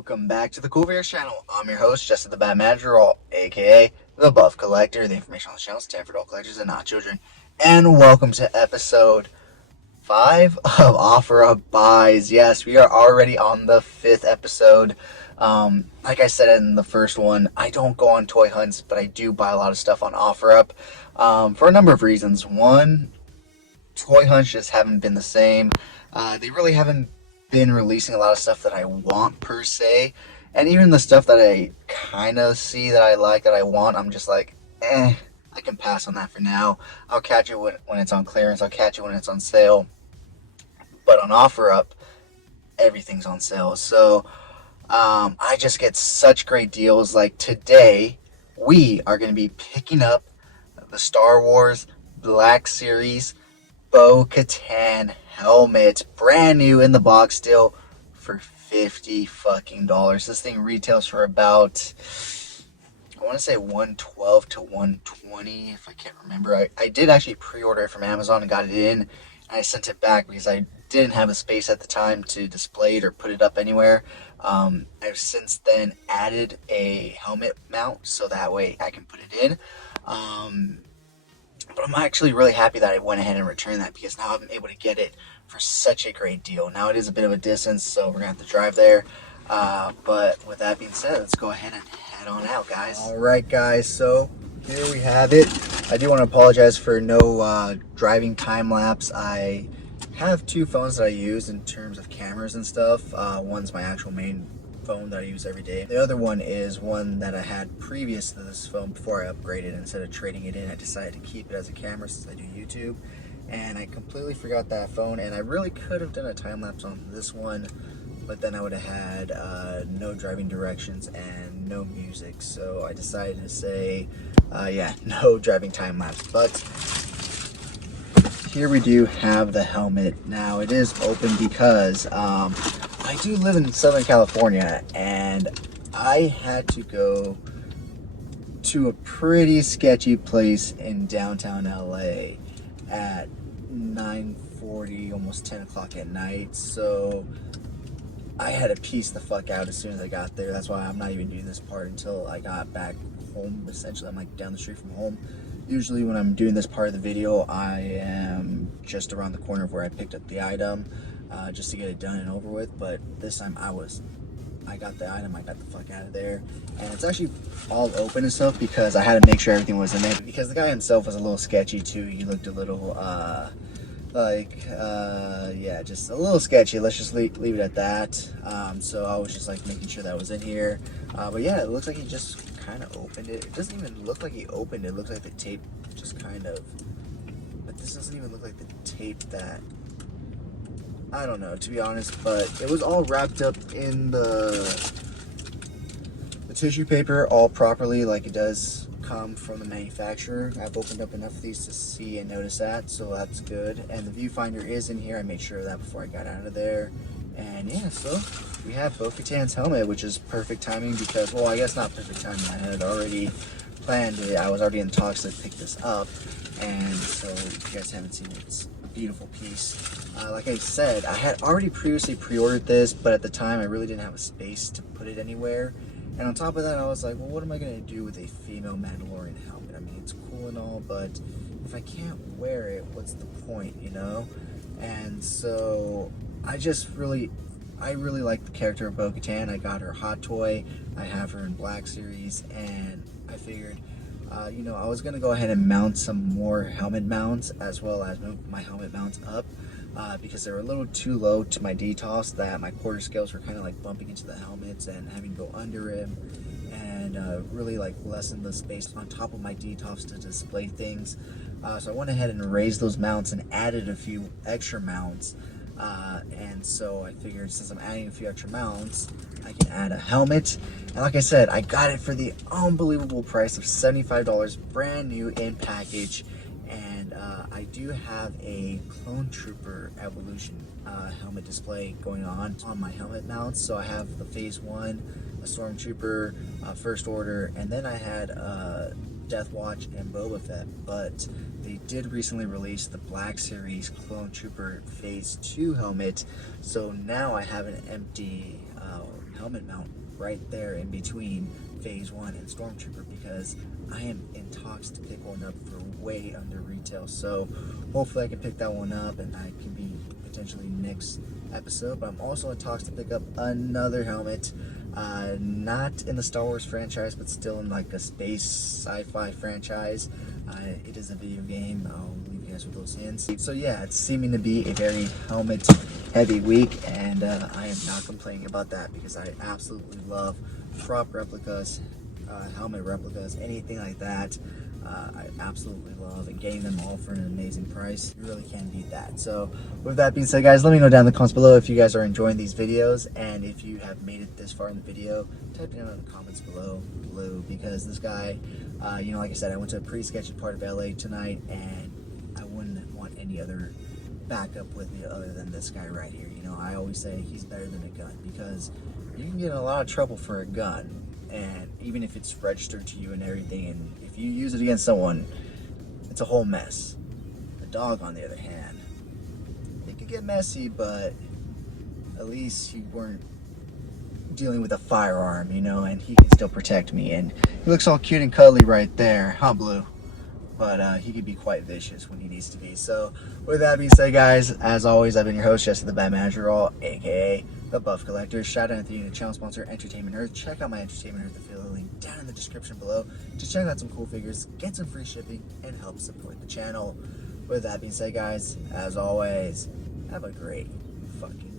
Welcome back to the Cool Bears channel. I'm your host, Justin the Bad Manager, aka the Buff Collector. The information on the channel is stand for adult collectors and not children. And welcome to episode 5 of OfferUp Buys. Yes, we are already on the 5th episode. Like I said in the first one, I don't go on toy hunts, but I do buy a lot of stuff on OfferUp for a number of reasons. One, toy hunts just haven't been the same. They really haven't been releasing a lot of stuff that I want per se, and even the stuff that I kind of see that I like, that I want, I'm just like, I can pass on that for now. I'll catch it when it's on clearance. I'll catch it when it's on sale. But on OfferUp, everything's on sale. So I just get such great deals. Like today, we are going to be picking up the Star Wars Black Series Katan helmet, brand new in the box still, for $50 fucking dollars. This thing retails for about, I want to say 112 to 120 if I can't remember. I did actually pre-order it from Amazon and got it in, and I sent it back because I didn't have the space at the time to display it or put it up anywhere. I've since then added a helmet mount so that way I can put it in. But I'm actually really happy that I went ahead and returned that, because now I'm able to get it for such a great deal. Now it is a bit of a distance, so we're going to have to drive there. But with that being said, let's go ahead and head on out, guys. Alright, guys, so here we have it. I do want to apologize for no driving time-lapse. I have two phones that I use in terms of cameras and stuff. One's my actual main phone that I use every day. The other one is one that I had previous to this phone before I upgraded. Instead of trading it in, I decided to keep it as a camera since I do YouTube. And I completely forgot that phone, and I really could have done a time-lapse on this one, but then I would have had no driving directions and no music. So I decided to say, no driving time-lapse. But here we do have the helmet. Now it is open because I do live in Southern California, and I had to go to a pretty sketchy place in downtown LA at 9:40, almost 10 o'clock at night. So I had to piece the fuck out as soon as I got there. That's why I'm not even doing this part until I got back home. Essentially, I'm like down the street from home. Usually when I'm doing this part of the video, I am just around the corner of where I picked up the item, just to get it done and over with. But this time I got the item, I got the fuck out of there. And it's actually all open and stuff because I had to make sure everything was in there, because the guy himself was a little sketchy too. He looked a little just a little sketchy. Let's just leave it at that. So I was just like making sure that was in here. But yeah, it looks like he just kind of opened it. It doesn't even look like he opened it. It looks like the tape just kind of, but this doesn't even look like the tape that, I don't know, to be honest. But it was all wrapped up in the tissue paper all properly, like it does come from the manufacturer. I've opened up enough of these to see and notice that, so that's good. And the viewfinder is in here. I made sure of that before I got out of there. And yeah, so we have Katan's helmet, which is perfect timing because, well, I guess not perfect timing. I had already planned it. I was already in talks to pick this up. And so if you guys haven't seen it, it's a beautiful piece. Like I said, I had already previously pre-ordered this, but at the time I really didn't have a space to put it anywhere. And on top of that, I was like, well, what am I going to do with a female Mandalorian helmet? I mean, it's cool and all, but if I can't wear it, what's the point, you know? And so I really like the character of Bo-Katan. I got her hot toy. I have her in Black Series, and I figured, I was going to go ahead and mount some more helmet mounts, as well as move my helmet mounts up, because they were a little too low to my DTOS, that my quarter scales were kind of like bumping into the helmets and having to go under him, and really like lessen the space on top of my DTOS to display things. So I went ahead and raised those mounts and added a few extra mounts. And so I figured, since I'm adding a few extra mounts, I can add a helmet. And like I said, I got it for the unbelievable price of $75, brand new in package. And I do have a Clone Trooper Evolution helmet display going on my helmet mounts. So I have the Phase 1, a Stormtrooper, First Order, and then I had Death Watch and Boba Fett. But they did recently release the Black Series Clone Trooper Phase 2 helmet, so now I have an empty helmet mount right there in between Phase 1 and Stormtrooper, because I am in talks to pick one up for way under retail. So hopefully I can pick that one up and I can be potentially next episode. But I'm also in talks to pick up another helmet, not in the Star Wars franchise, but still in like a space sci-fi franchise. It is a video game. I'll leave you guys with those hints. So yeah, it's seeming to be a very helmet heavy week, and I am not complaining about that, because I absolutely love prop replicas, helmet replicas, anything like that. I absolutely love, and getting them all for an amazing price, you really can't beat that. So with that being said, guys, let me know down in the comments below if you guys are enjoying these videos, and if you have made it this far in the video, type it down in the comments below, because this guy, you know, like I said, I went to a pretty sketchy part of LA tonight, and I wouldn't want any other backup with me other than this guy right here. You know, I always say he's better than a gun, because you can get in a lot of trouble for a gun, and even if it's registered to you and everything, and if you use it against someone, it's a whole mess. A dog, on the other hand, it could get messy, but at least you weren't dealing with a firearm, you know, and he can still protect me. And he looks all cute and cuddly right there, huh, Blue? But he could be quite vicious when he needs to be. So with that being said, guys, as always, I've been your host, Jesse the Bad Manager, aka the Buff Collector. Shout out to the channel sponsor, Entertainment Earth. Check out my Entertainment Earth affiliate link down in the description below to check out some cool figures, get some free shipping, and help support the channel. With that being said, guys, as always, have a great fucking